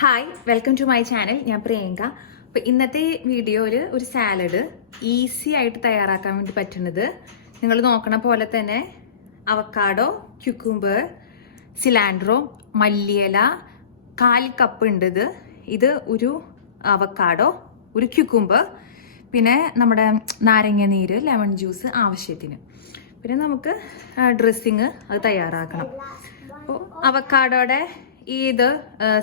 Hi, welcome to my channel. ഞാൻ പ്രിയങ്ക. അപ്പോൾ ഇന്നത്തെ വീഡിയോയിൽ ഒരു സാലഡ് ഈസി ആയിട്ട് തയ്യാറാക്കാൻ വേണ്ടി പറ്റുന്നത് നിങ്ങൾ നോക്കണ പോലെ തന്നെ അവക്കാഡോ, ക്യുക്കുംബർ, സിലാൻഡ്രോ, മല്ലിയില, 1/4 കപ്പ് ഉണ്ട്. ഇത് ഒരു അവക്കാഡോ, ഒരു ക്യുക്കുംബർ, പിന്നെ നമ്മുടെ നാരങ്ങ നീര്, ലെമൺ ജ്യൂസ് ആവശ്യത്തിന്. പിന്നെ നമുക്ക് ഡ്രസ്സിങ് അത് തയ്യാറാക്കണം. അപ്പോൾ അവക്കാഡോയുടെ ഇത്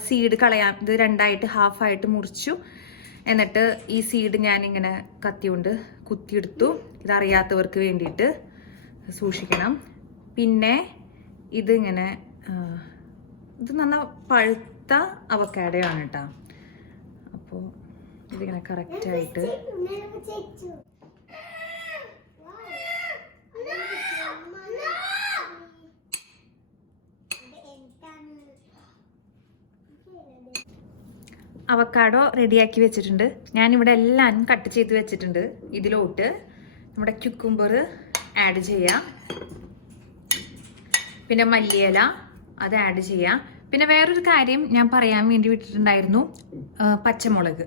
സീഡ് കളയാൻ ഇത് രണ്ടായിട്ട് ഹാഫായിട്ട് മുറിച്ചു. എന്നിട്ട് ഈ സീഡ് ഞാനിങ്ങനെ കത്തി കൊണ്ട് കുത്തിയെടുത്തു. ഇതറിയാത്തവർക്ക് വേണ്ടിയിട്ട് സൂക്ഷിക്കണം. പിന്നെ ഇതിങ്ങനെ ഇത് നന്ന പഴുത്ത അവക്കാഡോയാണ് കേട്ടോ. അപ്പോൾ ഇതിങ്ങനെ കറക്റ്റായിട്ട് അവക്കാഡോ റെഡിയാക്കി വെച്ചിട്ടുണ്ട്. ഞാനിവിടെ എല്ലാം കട്ട് ചെയ്ത് വെച്ചിട്ടുണ്ട്. ഇതിലോട്ട് നമ്മുടെ ക്യുക്കുംബർ ആഡ് ചെയ്യാം. പിന്നെ മല്ലിയില അത് ആഡ് ചെയ്യാം. പിന്നെ വേറൊരു കാര്യം ഞാൻ പറയാൻ വേണ്ടി വിട്ടിട്ടുണ്ടായിരുന്നു. പച്ചമുളക്,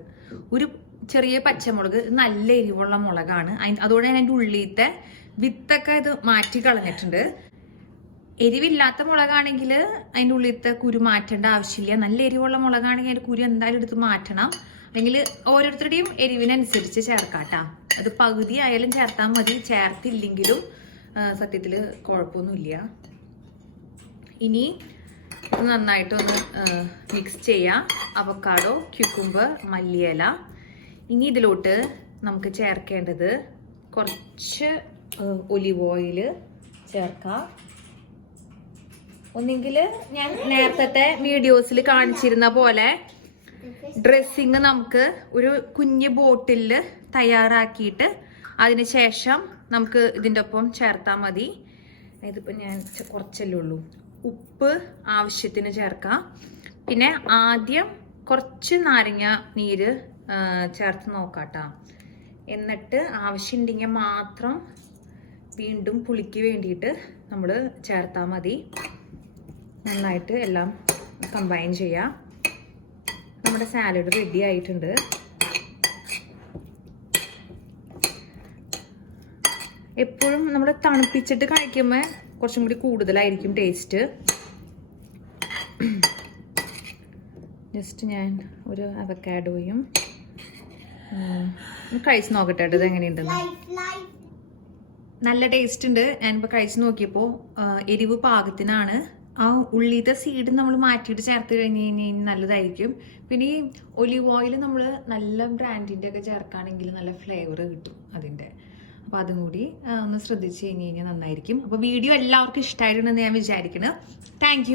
ഒരു ചെറിയ പച്ചമുളക്, നല്ല എരിവുള്ള മുളകാണ്. അതോടെ ഞാൻ അതിൻ്റെ ഉള്ളിലത്തെ വിത്തൊക്കെ ഇത് മാറ്റി കളഞ്ഞിട്ടുണ്ട്. എരിവില്ലാത്ത മുളകാണെങ്കിൽ അതിൻ്റെ ഉള്ളിലത്തെ കുരു മാറ്റേണ്ട ആവശ്യമില്ല. നല്ല എരിവുള്ള മുളകാണെങ്കിൽ അതിൻ്റെ കുരു എന്തായാലും എടുത്ത് മാറ്റണം. അല്ലെങ്കിൽ ഓരോരുത്തരുടെയും എരിവിനനുസരിച്ച് ചേർക്കാട്ടാ. അത് പകുതി ആയാലും ചേർത്താൽ മതി, ചേർത്തില്ലെങ്കിലും സത്യത്തിൽ കുഴപ്പമൊന്നുമില്ല. ഇനി ഇത് നന്നായിട്ടൊന്ന് മിക്സ് ചെയ്യാം. അവക്കാഡോ, ക്യുക്കുംബർ, മല്ലിയില. ഇനി ഇതിലോട്ട് നമുക്ക് ചേർക്കേണ്ടത് കുറച്ച് ഒലിവ് ഓയിൽ ചേർക്കാം. ഒന്നെങ്കിൽ ഞാൻ നേരത്തെ വീഡിയോസിൽ കാണിച്ചിരുന്ന പോലെ ഡ്രസ്സിങ് നമുക്ക് ഒരു കുഞ്ഞ് ബോട്ടിലിൽ തയ്യാറാക്കിയിട്ട് അതിന് ശേഷം നമുക്ക് ഇതിൻ്റെ ഒപ്പം ചേർത്താൽ മതി. ഇതിപ്പോൾ ഞാൻ കുറച്ചല്ലേ ഉള്ളൂ. ഉപ്പ് ആവശ്യത്തിന് ചേർക്കാം. പിന്നെ ആദ്യം കുറച്ച് നാരങ്ങ നീര് ചേർത്ത് നോക്കാട്ടോ. എന്നിട്ട് ആവശ്യമുണ്ടെങ്കിൽ മാത്രം വീണ്ടും പുളിക്ക് വേണ്ടിയിട്ട് നമ്മൾ ചേർത്താൽ മതി. നന്നായിട്ട് എല്ലാം കമ്പൈൻ ചെയ്യാം. നമ്മുടെ സാലഡ് റെഡി ആയിട്ടുണ്ട്. എപ്പോഴും നമ്മൾ തണുപ്പിച്ചിട്ട് കഴിക്കുമ്പോൾ കുറച്ചും കൂടി കൂടുതലായിരിക്കും ടേസ്റ്റ്. ജസ്റ്റ് ഞാൻ ഒരു അവക്കാഡോയും കഴിച്ച് നോക്കട്ടെ ഇത് എങ്ങനെയുണ്ടെന്ന്. നല്ല ടേസ്റ്റ് ഉണ്ട്. ഞാനിപ്പോൾ കഴിച്ച് നോക്കിയപ്പോൾ എരിവ് പാകത്തിനാണ്. ആ ഉള്ളിത്തെ സീഡ് നമ്മൾ മാറ്റിയിട്ട് ചേർത്ത് കഴിഞ്ഞ് കഴിഞ്ഞാൽ നല്ലതായിരിക്കും. പിന്നെ ഈ ഒലിവ് ഓയിൽ നമ്മൾ നല്ല ബ്രാൻഡിൻ്റെ ഒക്കെ ചേർക്കുകയാണെങ്കിൽ നല്ല ഫ്ലേവർ കിട്ടും അതിൻ്റെ. അപ്പോൾ അതും കൂടി ഒന്ന് ശ്രദ്ധിച്ച് കഴിഞ്ഞ് കഴിഞ്ഞാൽ നന്നായിരിക്കും. അപ്പോൾ വീഡിയോ എല്ലാവർക്കും ഇഷ്ടമായിട്ടുണ്ടെന്ന് ഞാൻ വിചാരിക്കുന്നു. താങ്ക്